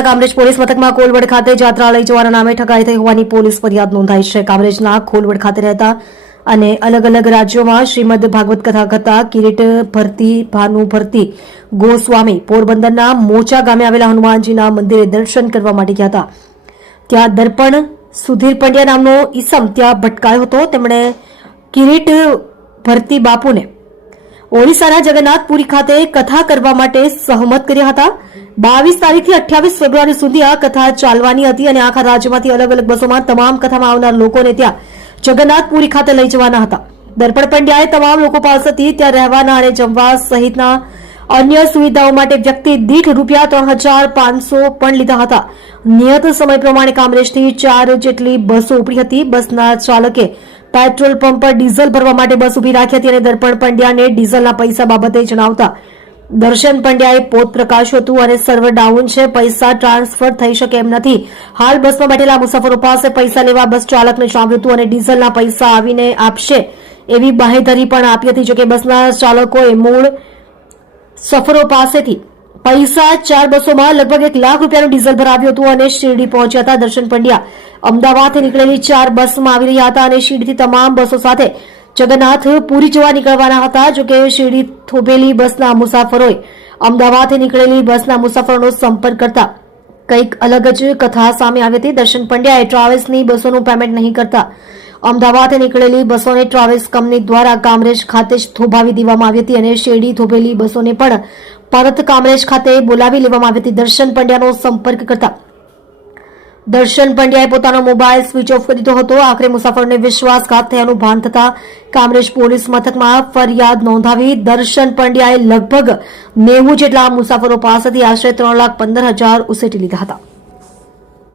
Kamrej police મથકમાં કોલવડ ખાતે જાત્રા લઈ જવાના નામે ઠગાઈ થઈ હોવાની પોલીસ ફરિયાદ નોંધાઈ છે. કામરેજના કોલવડ ખાતે રહેતા અને અલગ અલગ રાજ્યોમાં શ્રીમદ ભાગવત કથા કરતા કિરીટ ભરતી ભાનુ ભરતી ગોસ્વામી પોરબંદરના મોચા ગામે આવેલા હનુમાનજીના મંદિરે દર્શન કરવા માટે ગયા હતા. ત્યાં દર્પણ સુધીર પંડ્યા નામનો ઈસમ ત્યાં ભટકાયો હતો. તેમણે કિરીટ ભરતી બાપુને ઓડિશાના જગન્નાથપુરી ખાતે કથા કરવા માટે સહમત કર્યા હતા. 22 તારીખથી 28 ફેબ્રુઆરી સુધી આ કથા ચાલવાની હતી અને આખા રાજ્યમાંથી અલગ અલગ બસોમાં તમામ કથામાં આવનાર લોકોને ત્યાં જગન્નાથપુરી ખાતે લઈ જવાના હતા. દર્પણ પંડ્યાએ તમામ લોકો પાસેથી ત્યાં રહેવાના અને જમવા સહિતના અન્ય સુવિધાઓ માટે વ્યક્તિ દીઠ ₹3,500 પણ લીધા હતા. નિયત સમય પ્રમાણે કામરેજથી 4 જેટલી બસો ઉપડી હતી. બસના ચાલકે પેટ્રોલ પંપ પર ડીઝલ ભરવા માટે બસ ઉભી રાખી હતી અને દર્પણ પંડ્યાને ડીઝલના પૈસા બાબતે જણાવતા દર્શન પંડ્યાએ પોત પ્રકાશ્યું હતું અને સર્વર ડાઉન છે, પૈસા ટ્રાન્સફર થઈ શકે એમ નથી. હાલ બસમાં બેઠેલા મુસાફરો પાસે પૈસા લેવા બસ ચાલકને જણાવ્યું હતું અને ડીઝલના પૈસા આવીને આપશે એવી બાહેધરી પણ આપી હતી. જોકે બસના ચાલકોએ મૂળ સફરો પાસેથી પૈસા 4 બસોમાં લગભગ ₹1 લાખ ડીઝલ ભરાવ્યું હતું અને શિરડી પહોંચ્યા હતા. દર્શન પંડ્યા અમદાવાદથી નીકળેલી 4 બસમાં આવી રહ્યા હતા અને શિરડીથી તમામ બસો સાથે જગન્નાથપુરી જવા નીકળવાના હતા. જોકે શિરડી થોભેલી બસના મુસાફરોએ અમદાવાદથી નીકળેલી બસના મુસાફરોનો સંપર્ક કરતા કંઈક અલગ જ કથા સામે આવી હતી. દર્શન પંડ્યાએ ટ્રાવેલ્સની બસોનું પેમેન્ટ નહીં કરતા અમદાવાદથી નીકળેલી બસોને ટ્રાવેલ્સ કંપની દ્વારા કામરેજ ખાતે જ થોભાવી દેવામાં આવી હતી અને શિરડી થોભેલી બસોને પણ પરત કામરેજ ખાતે બોલાવી લેવામાં આવી હતી. દર્શન પંડ્યાનો સંપર્ક કરતા દર્શન પંડ્યાએ પોતાનો મોબાઈલ સ્વિચ ઓફ કરી દીધો હતો. આખરે મુસાફરોને વિશ્વાસઘાત થયાનું ભાન થતા કામરેજ પોલીસ મથકમાં ફરિયાદ નોંધાવી દર્શન પંડ્યાએ લગભગ 90 જેટલા મુસાફરો પાસેથી આશરે ₹3,15,000 ઉસેટી લીધા હતા.